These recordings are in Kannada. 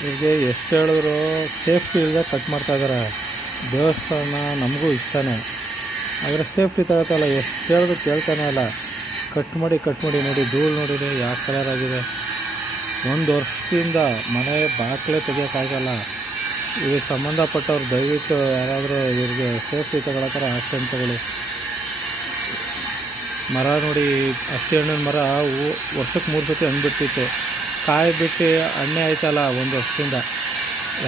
ಇವ್ರಿಗೆ ಎಷ್ಟು ಹೇಳಿದ್ರು ಸೇಫ್ಟಿ ಇಲ್ಲದೆ ಕಟ್ ಮಾಡ್ತಾ ಇದ್ದಾರೆ. ದೇವಸ್ಥಾನ ನಮಗೂ ಇಷ್ಟನೇ, ಆದರೆ ಸೇಫ್ಟಿ ತಗೋತಲ್ಲ, ಎಷ್ಟು ಹೇಳಿದ್ರು ಕೇಳ್ತಾನೆ ಇಲ್ಲ. ಕಟ್ ಮಾಡಿ ನೋಡಿ ಧೂಳು ನೋಡಿರಿ ಯಾವ ಕಲರ್ ಆಗಿದೆ. ಒಂದು ವರ್ಷದಿಂದ ಮನೆ ಬಾಗಿಲೇ ತೆಗಿಯೋಕ್ಕಾಗಲ್ಲ. ಇದಕ್ಕೆ ಸಂಬಂಧಪಟ್ಟವ್ರು ದಯವಿಟ್ಟು ಯಾರಾದರೂ ಇವ್ರಿಗೆ ಸೇಫ್ಟಿ ತಗೊಳಕ್ಕಾರ ಆಕ್ಷನ್ ತಗೊಳ್ಳಿ. ಮರ ನೋಡಿ, ಹಸಿ ಹಣ್ಣಿನ ಮರ ವರ್ಷಕ್ಕೆ 3 ಸತಿ ಹಣ್ಣು ಬಿಡ್ತಿತ್ತು. ಕಾಯಿ ಬಿಟ್ಟು ಹಣ್ಣೆ ಆಯ್ತಲ್ಲ ಒಂದು ವರ್ಷದಿಂದ,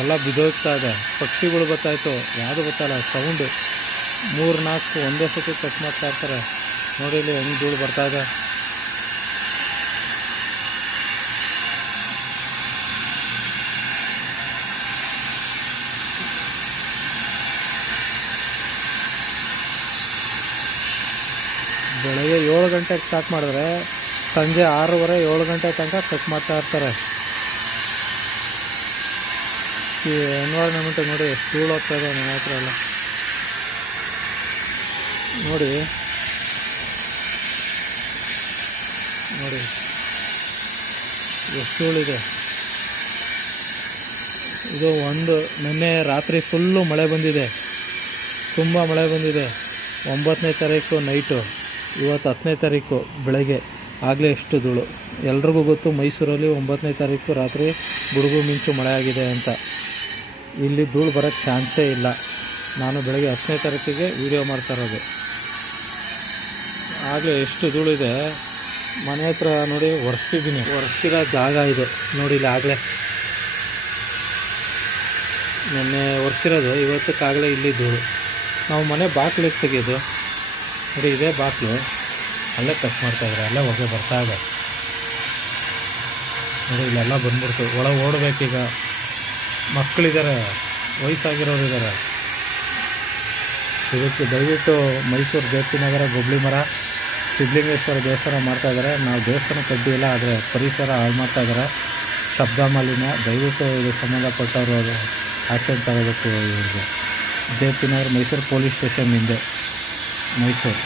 ಎಲ್ಲ ಬಿದ್ದೋಗ್ತಾ ಇದೆ. ಪಕ್ಷಿಗಳು ಬರ್ತಾಯಿತ್ತು, ಯಾವುದು ಗೊತ್ತಲ್ಲ, ಸೌಂಡು 3-4 ಒಂದೇ ಸತಿ ಕಟ್ ಮಾಡ್ತಾ ಇರ್ತಾರೆ. ನೋಡಿ ಇಲ್ಲಿ ಹೆಂಗೆ ಧೂಳು ಬರ್ತಾಯಿದೆ. ಬೆಳಗ್ಗೆ 7 ಗಂಟೆಗೆ ಸ್ಟಾರ್ಟ್ ಮಾಡಿದ್ರೆ ಸಂಜೆ 6:30 7 ಗಂಟೆ ತನಕ ಕಟ್ ಮಾಡ್ತಾ ಇರ್ತಾರೆ. ಈ ಎನ್ವೈರನ್ಮೆಂಟ್ ನೋಡಿ ಎಷ್ಟು ಧೂಳು ಹೋಗ್ತಾ ಇದೆ ನನ್ನ ಹತ್ರ ಎಲ್ಲ. ನೋಡಿ ಎಷ್ಟು ಧೂಳಿದೆ. ಇದು ನಿನ್ನೆ ರಾತ್ರಿ ಫುಲ್ಲು ಮಳೆ ಬಂದಿದೆ, ತುಂಬ ಮಳೆ ಬಂದಿದೆ. 9ನೇ ತಾರೀಕು ನೈಟು, ಇವತ್ತು 10ನೇ ತಾರೀಕು ಬೆಳಗ್ಗೆ, ಆಗಲೇ ಎಷ್ಟು ಧೂಳು. ಎಲ್ರಿಗೂ ಗೊತ್ತು ಮೈಸೂರಲ್ಲಿ 9ನೇ ತಾರೀಕು ರಾತ್ರಿ ಗುಡುಗು ಮಿಂಚು ಮಳೆ ಆಗಿದೆ ಅಂತ. ಇಲ್ಲಿ ಧೂಳು ಬರೋಕ್ಕೆ ಚಾನ್ಸೇ ಇಲ್ಲ. ನಾನು ಬೆಳಗ್ಗೆ 10ನೇ ತಾರೀಕಿಗೆ ವೀಡಿಯೋ ಮಾಡ್ತಾ ಇರೋದು. ಆಗಲೇ ಎಷ್ಟು ಧೂಳಿದೆ. ಮನೆ ಹತ್ರ ನೋಡಿ ಒರೆಸಿರೋ ಜಾಗ ಇದೆ ನೋಡಿ. ಇಲ್ಲಿ ಆಗಲೇ ನೆನ್ನೆ ಒರೆಸಿರೋದು, ಇವತ್ತಕ್ಕಾಗಲೇ ಇಲ್ಲಿ ಧೂಳು. ನಾವು ಮನೆ ಬಾಗಿಲಿಗೆ ತೆಗೆಯೋದು ನೋಡಿ, ಇದೇ ಬಾಗಿಲು, ಅಲ್ಲೇ ಕಟ್ ಮಾಡ್ತಾಯಿದ್ರೆ ಅಲ್ಲೇ ಹೊಗೆ ಬರ್ತಾ ಇದೆ ನೋಡಿ. ಇಲ್ಲೆಲ್ಲ ಬಂದ್ಬಿಡ್ತು, ಒಳಗೆ ಓಡಬೇಕೀಗ. ಮಕ್ಕಳಿದ್ದಾರೆ, ವಯಸ್ಸಾಗಿರೋರು ಇದ್ದಾರೆ. ಇದಕ್ಕೆ ದಯವಿಟ್ಟು ಮೈಸೂರು ಜೆ.ಪಿ.ನಗರ ಗೊಬ್ಳಿ ಮರ ಸಿದ್ಧಲಿಂಗೇಶ್ವರ ದೇವಸ್ಥಾನ ಮಾಡ್ತಾಯಿದ್ದಾರೆ. ನಾವು ದೇವಸ್ಥಾನ ಕಡ್ಡಿಲ್ಲ, ಆದರೆ ಪರಿಸರ ಹಾಳು ಮಾಡ್ತಾಯಿದ್ದಾರೆ, ಶಬ್ದ ಮಾಲಿನ್ಯ. ದಯವಿಟ್ಟು ಇದಕ್ಕೆ ಸಂಬಂಧಪಟ್ಟವರು ಆ್ಯಕ್ಷನ್ ತಗೋಬೇಕು ಇವ್ರಿಗೆ. ಜೆ.ಪಿ.ನಗರ ಮೈಸೂರು ಪೊಲೀಸ್ ಸ್ಟೇಷನ್ ಹಿಂದೆ, ಮೈಸೂರು.